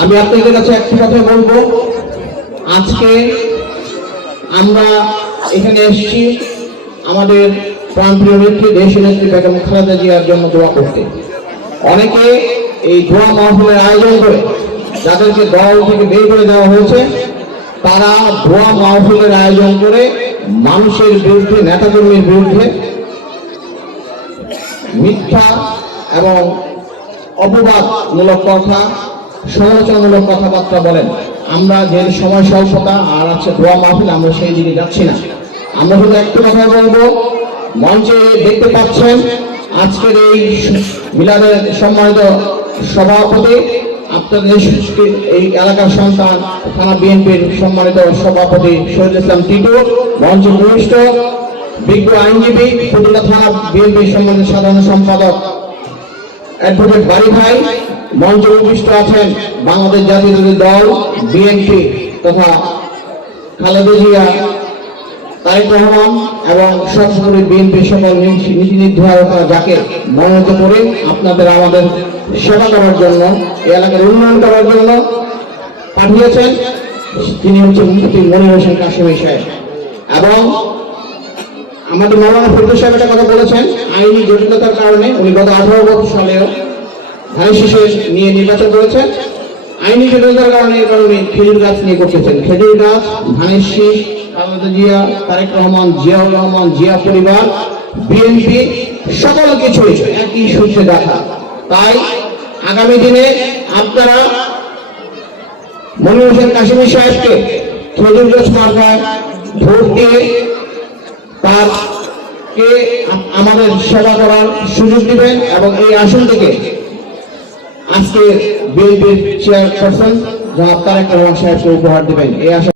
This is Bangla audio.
আমি আপনাদের কাছে একটি কথা বলবো, আজকে আমরা এখানে এসেছি আমাদের প্রাণপ্রিয় নেত্রী দেশনেত্রী বেগম খালেদা জিয়ার জন্য দোয়া করতে। অনেকে এই দোয়া মাহফিলের আয়োজন করে যাদেরকে দল থেকে বের করে দেওয়া হয়েছে, তারা দোয়া মাহফিলের আয়োজন করে মানুষের বিরুদ্ধে, নেতাকর্মীর বিরুদ্ধে মিথ্যা এবং অপবাদমূলক কথা, সমালোচনামূলক কথাবার্তা বলেন। আমরা যে সময় স্বল্পতা আর আছে দোয়া মাহফিল, আমরা সেই দিকে যাচ্ছি না। আমরা শুধু একটু কথা বলবো, মঞ্চে দেখতে পাচ্ছেন আজকের এই মিলাদের সম্মানিত সভাপতি, আপনাদের এই এলাকার সন্তান, থানা বিএনপির সম্মানিত সভাপতি শহীদুল ইসলাম টিটু, মঞ্চে উপবিষ্ট বিজ্ঞ আইনজীবী, কুমিল্লা থানা বিএনপির সম্মানিত সাধারণ সম্পাদক অ্যাডভোকেট বাড়ি ভাই, মঞ্চে উপবিষ্ট আছেন বাংলাদেশ জাতীয়তাবাদী দল বিএনপি তথা খালেদা জিয়া, তারেক রহমান এবং সর্বোপরি বিএনপির সকল নীতি নির্ধারকরা যাকে মনোনীত করে আপনাদের আমাদের সেবা করার জন্য, এই এলাকার উন্নয়ন করার জন্য পাঠিয়েছেন, তিনি হচ্ছেন মুফতি মনির হোসেন কাশেমী সাহেব। এবং আমাদের মৌলানা ফরিদুর সাহেব একটা কথা বলেছেন, আইনি জটিলতার কারণে উনি গত 18 বছর সালেও ধানের শীষে নিয়ে নির্বাচন করেছেন। আইনি জটিলতার কারণে এবার উনি খেজুর গাছ নিয়ে করতেছেন। খেজুর গাছ, ধানের শীষ, খালেদা জিয়া, তারেক রহমান, জিয়াউর রহমান, জিয়া পরিবার, বিএনপি সকল কিছু একই সূত্রে দেখা। তাই আগামী দিনে আপনারা মনির হোসেন কাশেমী সাহেবকে খেজুর গাছ মার্কায় ভোট দিয়ে তারকে আমাদের সেবা করার সুযোগ দিবেন এবং এই আসন থেকে আজকে বিএনপির চেয়ারপারসন জনাব তারেক রহমান সাহেবকে উপহার দিবেন। এই আসন